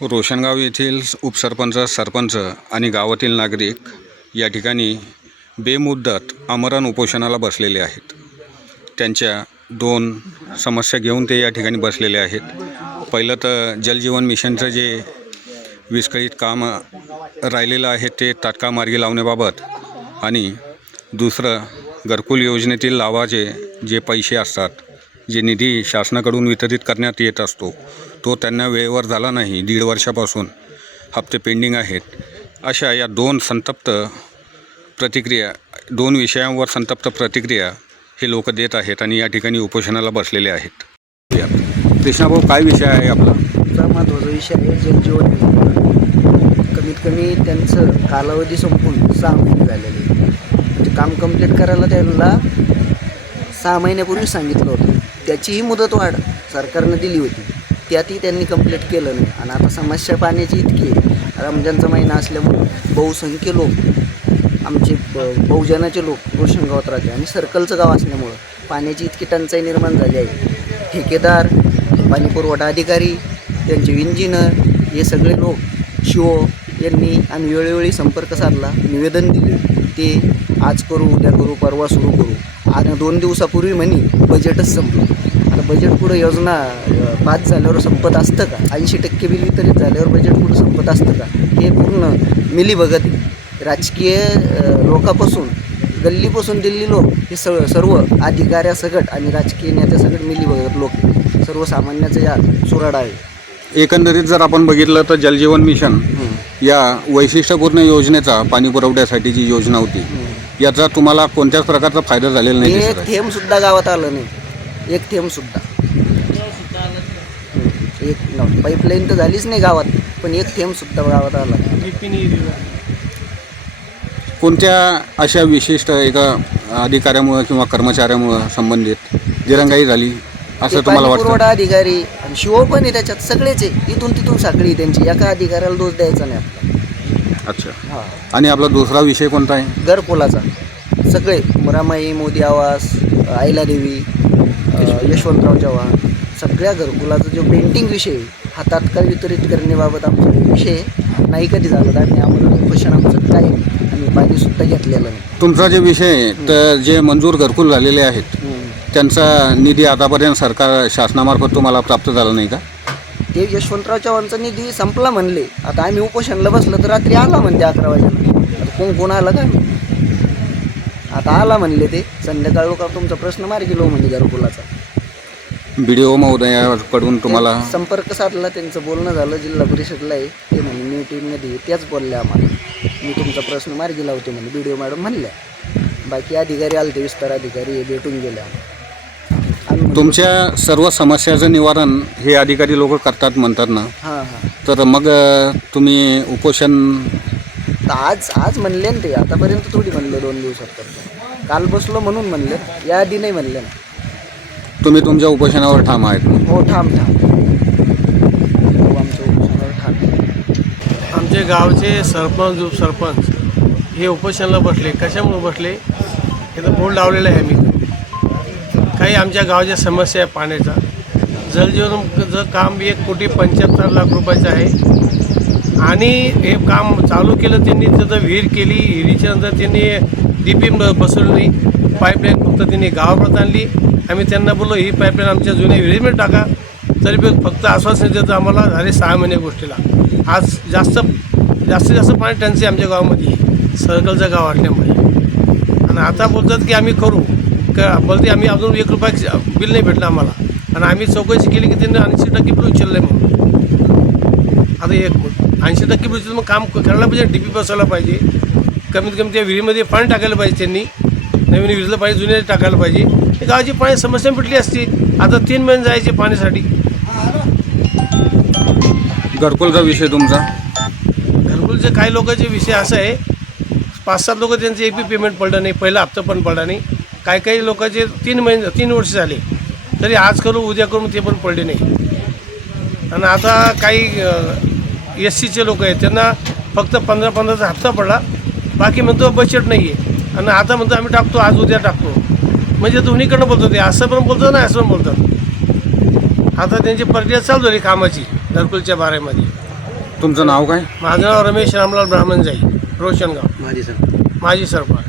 रोशनगाव येथील उपसरपंच, सरपंच आणि गावातील नागरिक या ठिकाणी बेमुदत आमरण उपोषणाला बसलेले आहेत. त्यांच्या दोन समस्या घेऊन ते या ठिकाणी बसलेले आहेत. पहिलं तर जलजीवन मिशनचं जे विस्कळीत काम राहिलेलं आहे ते तात्काळ मार्गी लावण्याबाबत, आणि दुसरं घरकुल योजनेतील लाभाचे जे पैसे असतात, जे निधी शासनाकडून वितरित करण्यात येत असतो, तो त्यांना वेळेवर झाला नाही. 1.5 वर्षापासून हप्ते पेंडिंग आहेत. अशा या दोन विषयांवर संतप्त प्रतिक्रिया हे लोक देत आहेत आणि या ठिकाणी उपोषणाला बसलेले आहेत. कृष्णाभाऊ, काय विषय आहे आपला? महत्त्वाचा विषय आहे जलजीवन योजना. कमीत कमी त्यांचं कालावधी संपून 6 महिने झालेले. म्हणजे काम कंप्लीट करायला त्यांना 6 महिन्यापूर्वी सांगितलं होतं. त्याचीही मुदतवाढ सरकारनं दिली होती, त्यातही त्यांनी कंप्लीट केलं नाही. आणि आता समस्या पाण्याची इतकी आहे. रमजानचा महिना असल्यामुळं बहुसंख्य लोक, आमचे बहुजनाचे लोक रोशनगावात राहते आणि सर्कलचं गाव असल्यामुळं पाण्याची इतकी टंचाई निर्माण झाली आहे. ठेकेदार, पाणीपुरवठा अधिकारी, त्यांचे इंजिनियर, हे सगळे लोक शिओ यांनी आम्ही वेळोवेळी संपर्क साधला, निवेदन दिले. ते आज करू, उद्या करू, परवा सुरू करू. आणि 2 दिवसापूर्वी म्हणे बजेटच संपलं. आता बजेट पुढं योजना पास झाल्यावर संपत असतं का? 80% बिल वितरित झाल्यावर बजेट पुढं संपत असतं का? हे पूर्ण मिलीभगत आहे. राजकीय लोकांपासून, गल्लीपासून दिल्ली लोक हे सर्व अधिकाऱ्यासकट आणि राजकीय नेत्यासकट मिलीभगत लोक, सर्वसामान्याचा या सुराडा आहे. एकंदरीत जर आपण बघितलं तर जलजीवन मिशन या वैशिष्ट्यपूर्ण योजनेचा, पाणी पुरवठ्यासाठी जी योजना होती, याचा तुम्हाला कोणत्याच प्रकारचा फायदा झालेला नाही? एक थेंब सुद्धा गावात आलं नाही. एक थेंब सुद्धा. एक पाईपलाईन तर झालीच नाही गावात, पण एक थेंब सुद्धा गावात आला. कोणत्या अशा विशिष्ट एका अधिकाऱ्यामुळं किंवा कर्मचाऱ्यामुळं संबंधित दिरंगाई झाली असं तुम्हाला वाटतं? पुरवठा अधिकारी आणि शिव पण आहे त्याच्यात, सगळेच आहे. इथून तिथून साखळी त्यांची. एका अधिकाऱ्याला दोष द्यायचा नाही आपला. अच्छा. हां. आणि आपला दुसरा विषय कोणता आहे? घरकुलाचा. सगळे रमाई, मोदी आवास, आयलादेवी, यशवंतराव चव्हाण, सगळ्या घरकुलाचा जो पेंटिंग विषय हा तात्काळ वितरित करण्याबाबत आमचा विषय नाही कधी झाला. तर आम्ही आम्हाला उपोषण आमचं काय आम्ही पाणीसुद्धा घेतलेलं नाही. तुमचा जे विषय आहे, तर जे मंजूर घरकुल झालेले आहेत त्यांचा निधी आतापर्यंत सरकार शासनामार्फत तुम्हाला प्राप्त झाला नाही का? ते यशवंतराव चव्हाणचा निधी संपला म्हणले. आता आम्ही उपोषणला बसलं तर रात्री आला म्हणते 11 वाजेला. आता कोण आलं का? आता आला म्हणले ते संध्याकाळ लोक तुमचा प्रश्न मार्गी लो म्हणजे घरकुलाचा. BDO महोदयाकडून तुम्हाला संपर्क साधला, त्यांचं बोलणं झालं. जिल्हा परिषदला आहे ते म्हणे मीटिंगमध्ये त्याच बोलल्या आम्हाला, मी तुमचा प्रश्न मार्गी लावते म्हणे. BDO मॅडम म्हणल्या. बाकी अधिकारी आले, ते विस्तार अधिकारी हे भेटून गेले. तुमच्या सर्व समस्याचं निवारण हे अधिकारी लोक करतात म्हणतात ना? हां हां. तर मग तुम्ही उपोषण आज म्हणले ना ते, आतापर्यंत थोडी म्हणले 2 दिवसात करतो. काल बसलो म्हणून म्हणले, या आधी नाही म्हणले ना. तुम्ही तुमच्या उपोषणावर ठाम आहेत? हो, ठाम. आमच्या उपोषणावर ठाम. आमचे गावचे सरपंच, उपसरपंच हे उपोषणाला बसले. कशामुळे बसले? इथं बोर्ड लावलेलं आहे आम्ही. काही आमच्या गावाच्या समस्या आहे पाण्याचा. जलजीवनचं काम 1,75,00,000 रुपयाचं आहे आणि हे काम चालू केलं त्यांनी. त्याचं विहीर केली. विहिरीच्या नंतर त्यांनी DP बसवली नाही. पाईपलाईन फक्त त्यांनी गावापर्यंत आणली. आम्ही त्यांना बोललो ही पाईपलाईन आमच्या जुन्या विहिरीमध्ये टाका, तरी फक्त आश्वासन देतं आम्हाला. झाले 6 महिने गोष्टीला. आज जास्त पाणी टंचाई आमच्या गावामध्ये, सर्कलचं गाव असल्यामुळे. आणि आता बोलतात की आम्ही करू का? बोलते आम्ही अजून 1 रुपया बिल नाही भेटलं आम्हाला. आणि आम्ही चौकशी केली की त्यांनी 80% बिल उचललं आहे म्हणून. आता 80% बिल उचललं, मग काम करायला पाहिजे. DP बसवायला पाहिजे. कमीत कमी त्या विहिरीमध्ये पाणी टाकायला पाहिजे त्यांनी. नवीन विहिरीला पाणी जुन्या टाकायला पाहिजे. गावाची पाणी समस्या मिटली असती. आता 3 महिने जायचे पाण्यासाठी. घरकुलचा विषय तुमचा? घरकुलचे काही लोकांचे विषय असा आहे, 5-7 लोक त्यांचं एक बी पेमेंट पडलं नाही. पहिला हप्ता पण पडला नाही. काही लोकांचे 3 वर्ष झाले, तरी आज करू उद्या करून ते पण पडले नाही. आणि आता काही SCचे लोक आहेत, त्यांना फक्त 15-15चा हप्ता पडला. बाकी म्हणतो बजेट नाही आहे. आणि आता म्हणतो आम्ही टाकतो, आज उद्या टाकतो. म्हणजे दोन्हीकडनं बोलतात ते. असं पण बोलतात ना, असं पण बोलतात. आता त्यांची प्रक्रिया चालू झाली कामाची घरकुलच्या बारेमध्ये. तुमचं नाव काय? माझं नाव रमेश रामलाल ब्राह्मण जाई, रोशनगाव, माजी सरपंच.